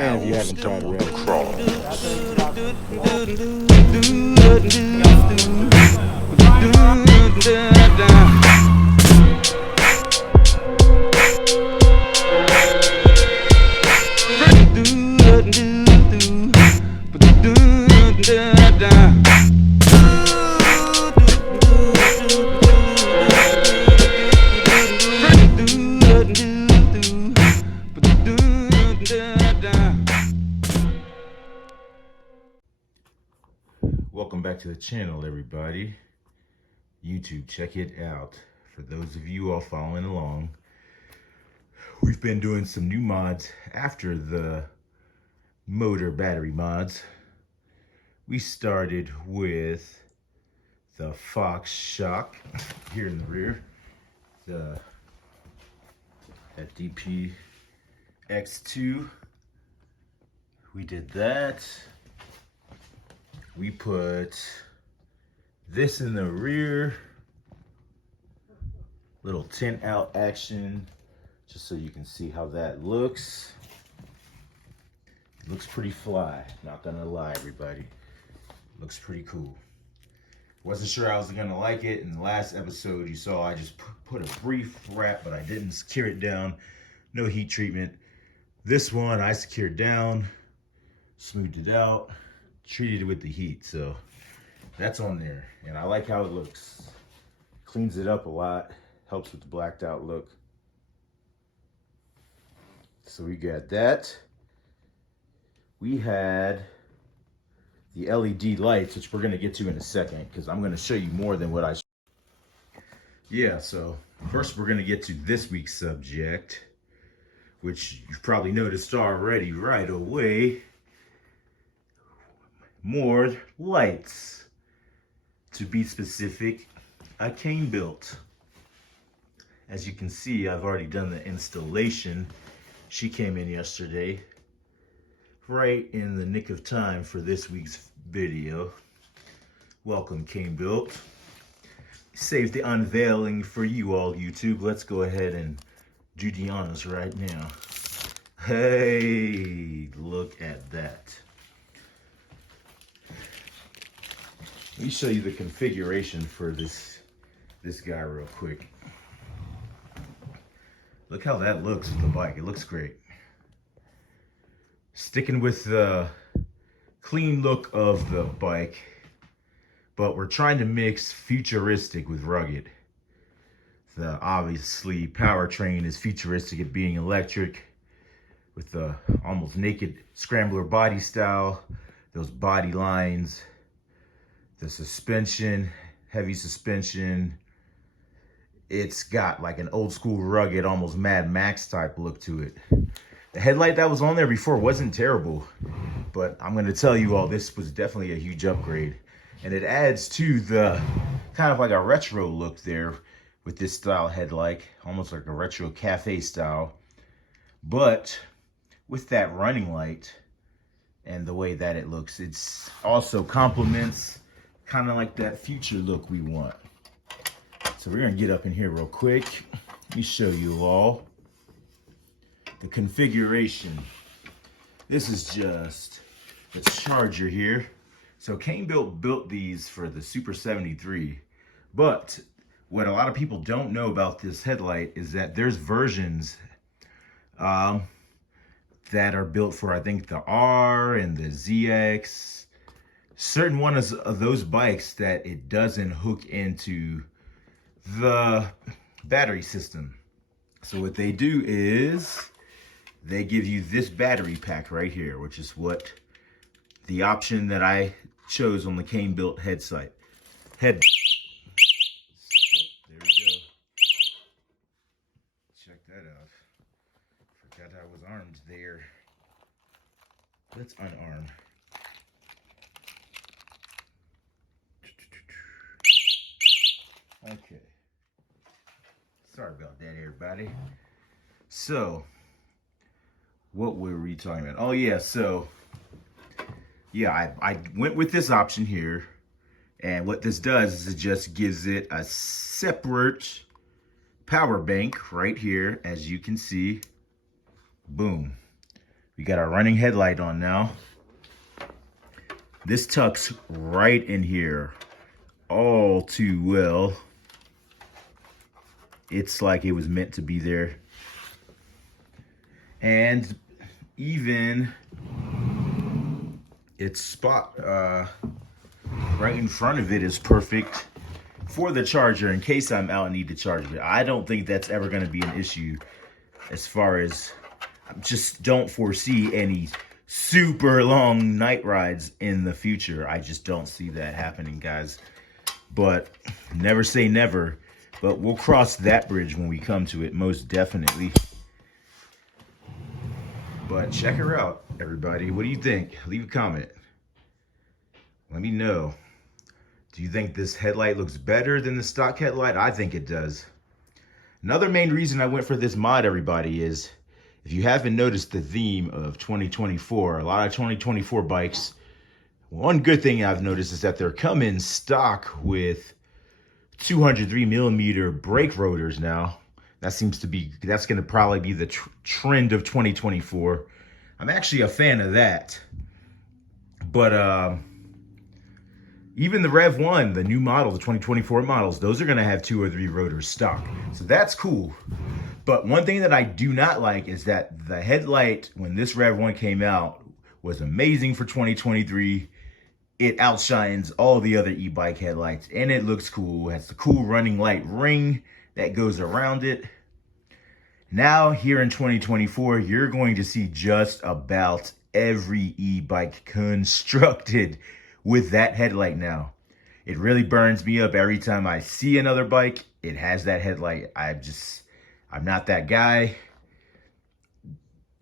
And if you haven't tried Revv1, welcome back to the channel, everybody. YouTube, check it out. For those of you all following along, we've been doing some new mods after the motor battery mods. We started with the Fox shock here in the rear, the DP X2. We did that. We put this in the rear, little tint out action, just so you can see how that looks. It looks pretty fly, not gonna lie, everybody. Looks pretty cool. Wasn't sure I was gonna like it. In the last episode you saw I just put a brief wrap, but I didn't secure it down. No heat treatment. This one I secured down, smoothed it out, treated it with the heat, so that's on there. And I like how it looks. Cleans it up a lot, helps with the blacked out look. So we got that. We had the LED lights, which we're gonna get to in a second, because I'm gonna show you more than what I Yeah, so first we're gonna get to this week's subject, which you've probably noticed already right away. More lights. To be specific, a KaneBilt. As you can see, I've already done the installation. She came in yesterday, right in the nick of time for this week's video. Welcome, KaneBilt. Save the unveiling for you all, YouTube. Let's go ahead and do the honors right now. Hey, look at that. Let me show you the configuration for this guy real quick. Look how that looks with the bike. It looks great. Sticking with the clean look of the bike, but we're trying to mix futuristic with rugged. The obviously powertrain is futuristic at being electric, with the almost naked scrambler body style, those body lines. The suspension, heavy suspension. It's got like an old school rugged, almost Mad Max type look to it. The headlight that was on there before wasn't terrible, but I'm gonna tell you all, this was definitely a huge upgrade. And it adds to the kind of like a retro look there with this style headlight, almost like a retro cafe style. But with that running light and the way that it looks, it's also complements kind of like that future look we want. So we're gonna get up in here real quick. Let me show you all the configuration. This is just the charger here. So KaneBilt built these for the Super 73, but what a lot of people don't know about this headlight is that there's versions that are built for, I think, the R and the ZX, certain ones of those bikes that it doesn't hook into the battery system. So what they do is they give you this battery pack right here, which is what the option that I chose on the KaneBilt head. Oh, there we go. Check that out. Forgot I was armed there. Let's unarm. Okay. Sorry about that, everybody. So, what were we talking about? Oh, yeah. So, yeah, I went with this option here. And what this does is it just gives it a separate power bank right here, as you can see. Boom. We got our running headlight on now. This tucks right in here all too well. It's like it was meant to be there. And even its spot right in front of it is perfect for the charger in case I'm out and need to charge it. I don't think that's ever going to be an issue as far as, I just don't foresee any super long night rides in the future. I just don't see that happening, guys. But never say never. But we'll cross that bridge when we come to it, most definitely. But check her out, everybody. What do you think? Leave a comment. Let me know. Do you think this headlight looks better than the stock headlight? I think it does. Another main reason I went for this mod, everybody, is if you haven't noticed the theme of 2024, a lot of 2024 bikes, one good thing I've noticed is that they're coming stock with 203mm brake rotors now. That's going to probably be the trend of 2024. I'm actually a fan of that. But even the Revv1, the new model, the 2024 models, those are going to have 2 or 3 rotors stock. So that's cool. But one thing that I do not like is that the headlight, when this Revv1 came out, was amazing for 2023. It outshines all the other e-bike headlights, and it looks cool. It has the cool running light ring that goes around it. Now, here in 2024, you're going to see just about every e-bike constructed with that headlight now. It really burns me up every time I see another bike. It has that headlight. I'm not that guy.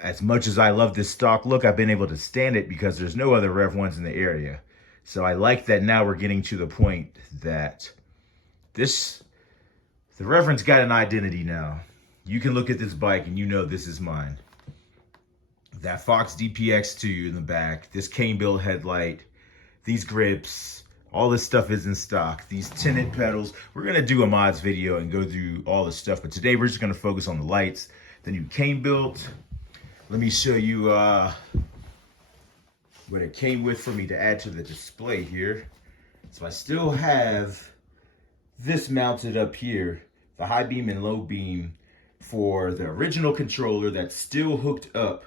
As much as I love this stock look, I've been able to stand it because there's no other Revv1s in the area. So I like that now we're getting to the point that the Revv1's got an identity now. You can look at this bike and you know this is mine. That Fox DPX2 in the back, this KaneBilt headlight, these grips, all this stuff is in stock. These tinted pedals. We're going to do a mods video and go through all this stuff. But today we're just going to focus on the lights, the new KaneBilt. Let me show you what it came with for me to add to the display here. So I still have this mounted up here, the high beam and low beam for the original controller that's still hooked up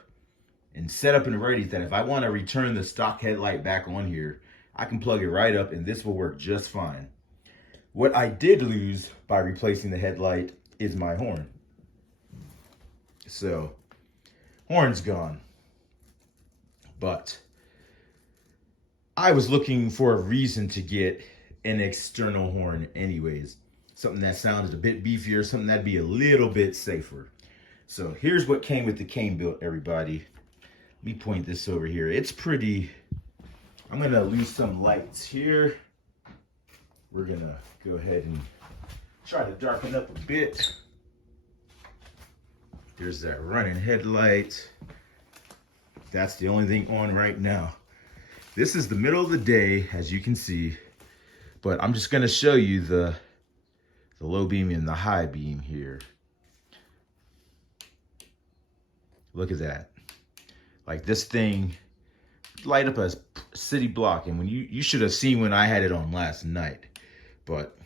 and set up and ready, that if I want to return the stock headlight back on here, I can plug it right up and this will work just fine. What I did lose by replacing the headlight is my horn. So, horn's gone. But I was looking for a reason to get an external horn anyways. Something that sounded a bit beefier, something that'd be a little bit safer. So here's what came with the KaneBilt, everybody. Let me point this over here. It's pretty, I'm gonna lose some lights here. We're gonna go ahead and try to darken up a bit. There's that running headlight. That's the only thing on right now. This is the middle of the day, as you can see, but I'm just gonna show you the low beam and the high beam here. Look at that. Like this thing light up a city block, and when you should have seen when I had it on last night. But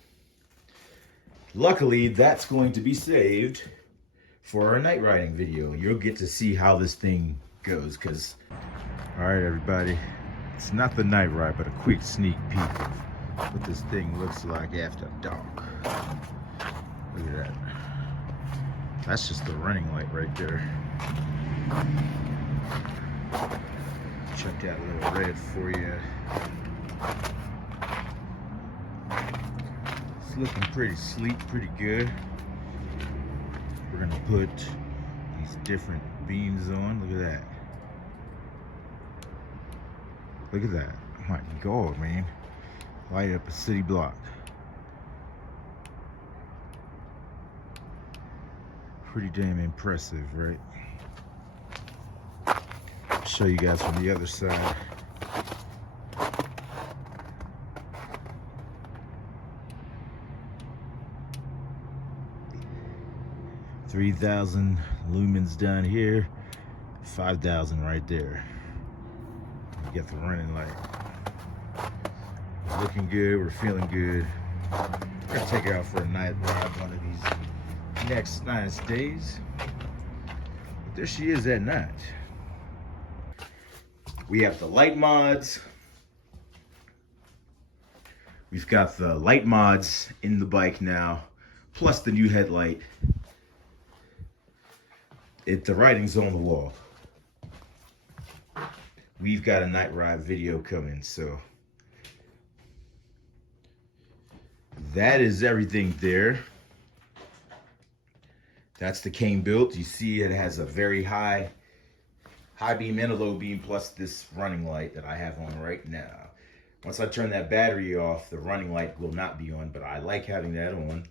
luckily that's going to be saved for our night riding video. You'll get to see how this thing goes, because all right, everybody, it's not the night ride, but a quick sneak peek of what this thing looks like after dark. Look at that. That's just the running light right there. Check that little red for you. It's looking pretty sleek, pretty good. We're gonna put these different beams on. Look at that. Look at that. Oh my God, man. Light up a city block. Pretty damn impressive, right? Show you guys from the other side. $3,000 lumens down here, 5,000 right there. We get the running light. It's looking good, we're feeling good. We're gonna take her out for a night ride one of these next nice days. But there she is at night. We have the light mods. We've got the light mods in the bike now, plus the new headlight. The writing's on the wall. We've got a night ride video coming, so that is everything there. That's the KaneBilt. You see it has a very high beam and a low beam, plus this running light that I have on right now. Once I turn that battery off, the running light will not be on, but I like having that on.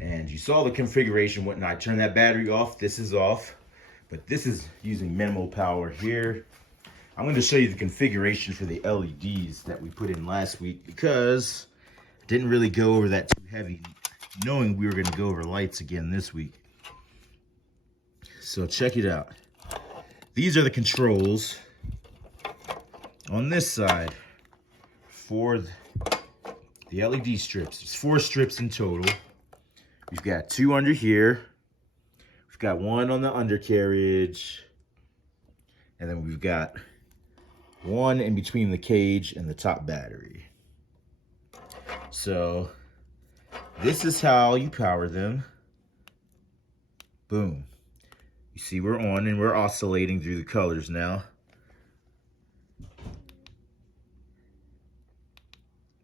And you saw the configuration when I turn that battery off. This is off, but this is using minimal power here. I'm going to show you the configuration for the LEDs that we put in last week, because I didn't really go over that too heavy, knowing we were going to go over lights again this week. So check it out. These are the controls on this side for the LED strips. There's 4 strips in total. We've got 2 under here. We've got 1 on the undercarriage. And then we've got 1 in between the cage and the top battery. So this is how you power them. Boom. You see we're on and we're oscillating through the colors now.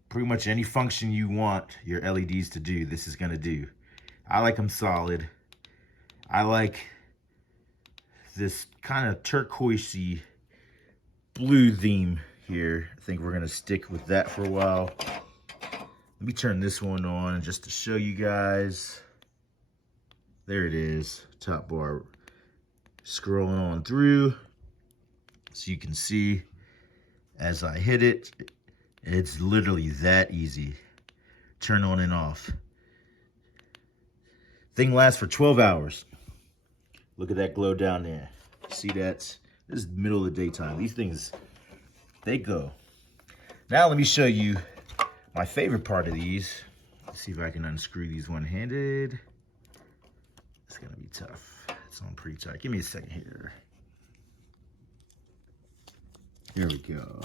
Pretty much any function you want your LEDs to do, this is going to do. I like them solid. I like this kind of turquoisey blue theme here. I think we're going to stick with that for a while. Let me turn this one on just to show you guys. There it is, top bar. Scrolling on through so you can see as I hit it, it's literally that easy. Turn on and off. Thing lasts for 12 hours. Look at that glow down there. See that? This is the middle of the daytime. These things, they go. Now let me show you my favorite part of these. Let's see if I can unscrew these one-handed. It's gonna be tough. It's on pretty tight. Give me a second here. Here we go.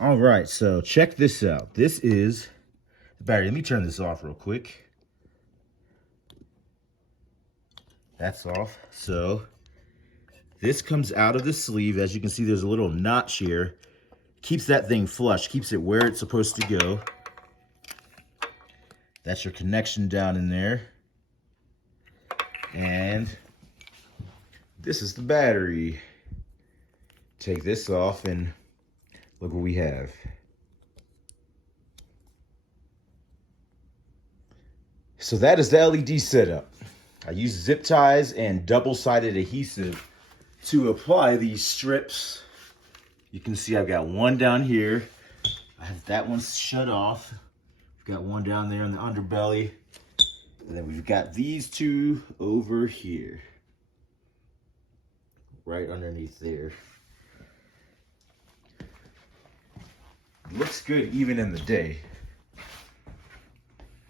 All right, so check this out. This is the battery. Let me turn this off real quick. That's off. So this comes out of the sleeve. As you can see, there's a little notch here. Keeps that thing flush, keeps it where it's supposed to go. That's your connection down in there. And this is the battery. Take this off and look what we have. So that is the LED setup. I use zip ties and double-sided adhesive to apply these strips. You can see I've got 1 down here. I have that one shut off. We've got 1 down there in the underbelly. And then we've got these 2 over here. Right underneath there. Looks good even in the day.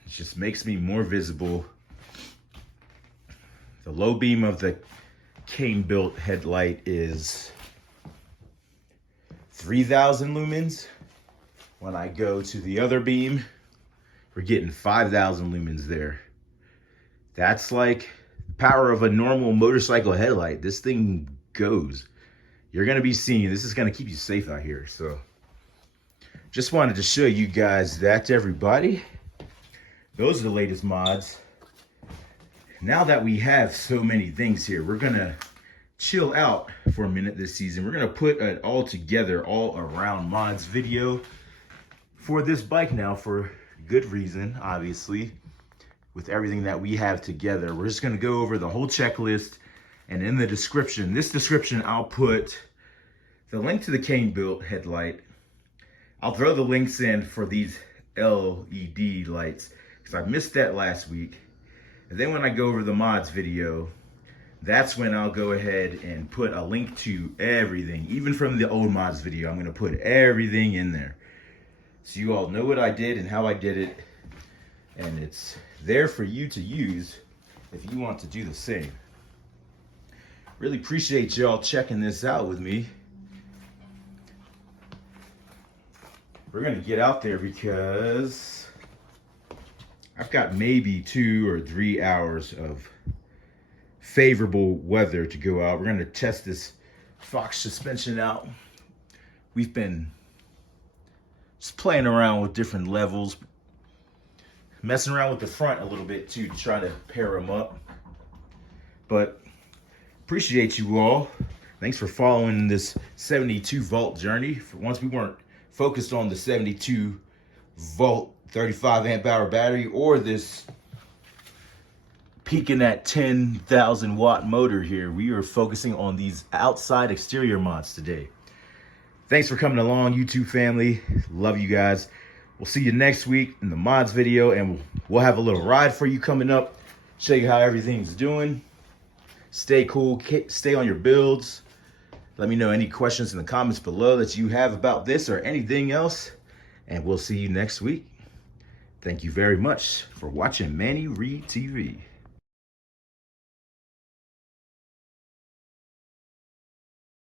It just makes me more visible. The low beam of the KaneBilt headlight is 3,000 lumens. When I go to the other beam, we're getting 5,000 lumens there. That's like the power of a normal motorcycle headlight. This thing goes. You're gonna be seeing, this is gonna keep you safe out here. So just wanted to show you guys that to everybody. Those are the latest mods. Now that we have so many things here, we're gonna chill out for a minute this season. We're gonna put an all together, all around mods video for this bike now, for good reason, obviously. With everything that we have together, we're just gonna go over the whole checklist, and in the description, this description, I'll put the link to the KaneBilt headlight. I'll throw the links in for these LED lights, because I missed that last week. And then when I go over the mods video, that's when I'll go ahead and put a link to everything. Even from the old mods video, I'm gonna put everything in there. So you all know what I did and how I did it. And it's there for you to use if you want to do the same. Really appreciate y'all checking this out with me. We're gonna get out there because I've got maybe 2 or 3 hours of favorable weather to go out. We're gonna test this Fox suspension out. We've been just playing around with different levels, messing around with the front a little bit too to try to pair them up. But appreciate you all. Thanks for following this 72 volt journey. For once we weren't focused on the 72 volt 35 amp hour battery or this peaking at 10,000 watt motor here. We are focusing on these outside exterior mods today. Thanks for coming along, YouTube family. Love you guys. We'll see you next week in the mods video, and we'll have a little ride for you coming up, show you how everything's doing. Stay cool, stay on your builds. Let me know any questions in the comments below that you have about this or anything else, and we'll see you next week. Thank you very much for watching Manny Reed TV.